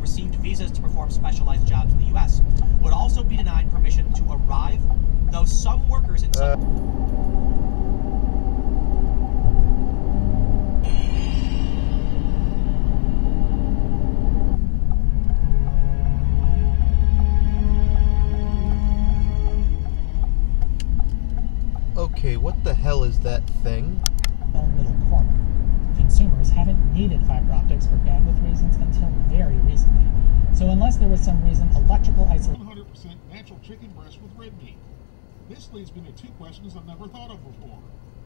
Received visas to perform specialized jobs in the U.S. would also be denied permission to arrive, though some workers in some... Okay, what the hell is that thing? Own little corner. Consumers haven't needed fiber optics for bandwidth reasons until very recently. So unless there was some reason, electrical isolation... 100% natural chicken breast with red meat. This leads me to two questions I've never thought of before.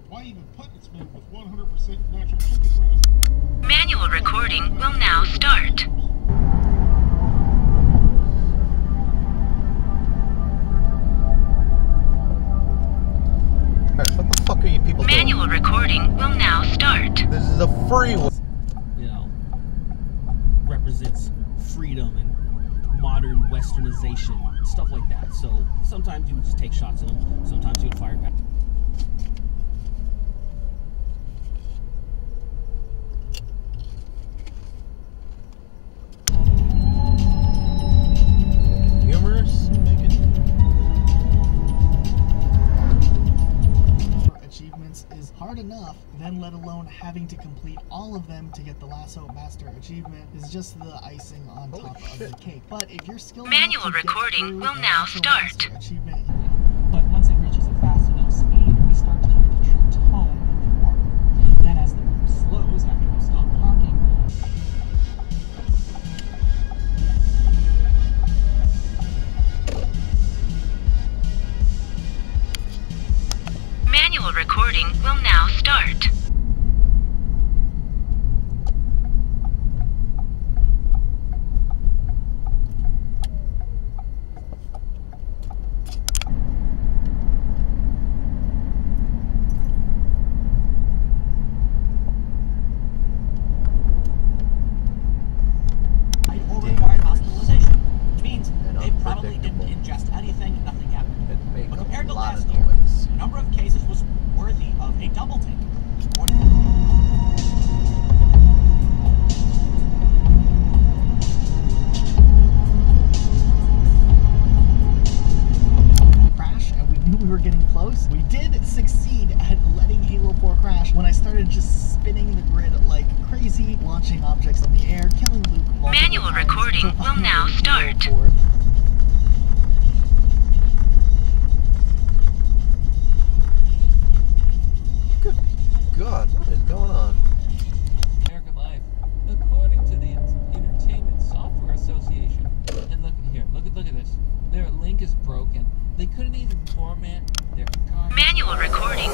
Why even put it's made with 100% natural chicken breast? Manual recording will now start. Alright, what the fuck are you people doing? Manual recording will now start. This is a freeway. You know, represents freedom and modern westernization, stuff like that. So sometimes you would just take shots at them, sometimes you would fire back. Humorous? achievements is hard enough, then let alone having to complete all of them to get the Lasso Master achievement is just the icing on top of the cake. But if you're skilled Manual recording will now start. Achievement, but once it reaches a fast enough speed, we start to hear the true tone of the warp. Then as the warp slows after we stop honking, Manual recording will now start. Or required hospitalization, which means they probably didn't ingest anything and nothing happened. But compared to last year, the number of cases was worthy of a double take. crash, and we knew we were getting close. We did succeed at letting Halo 4 crash when I started just spinning the grid like crazy, launching objects in the air, killing Luke multiple Manual times, recording until will now finally start. Halo 4 Good God, what is going on? American Life, according to the Entertainment Software Association. And look here, look at this. Their link is broken. They couldn't even format their car. Manual recording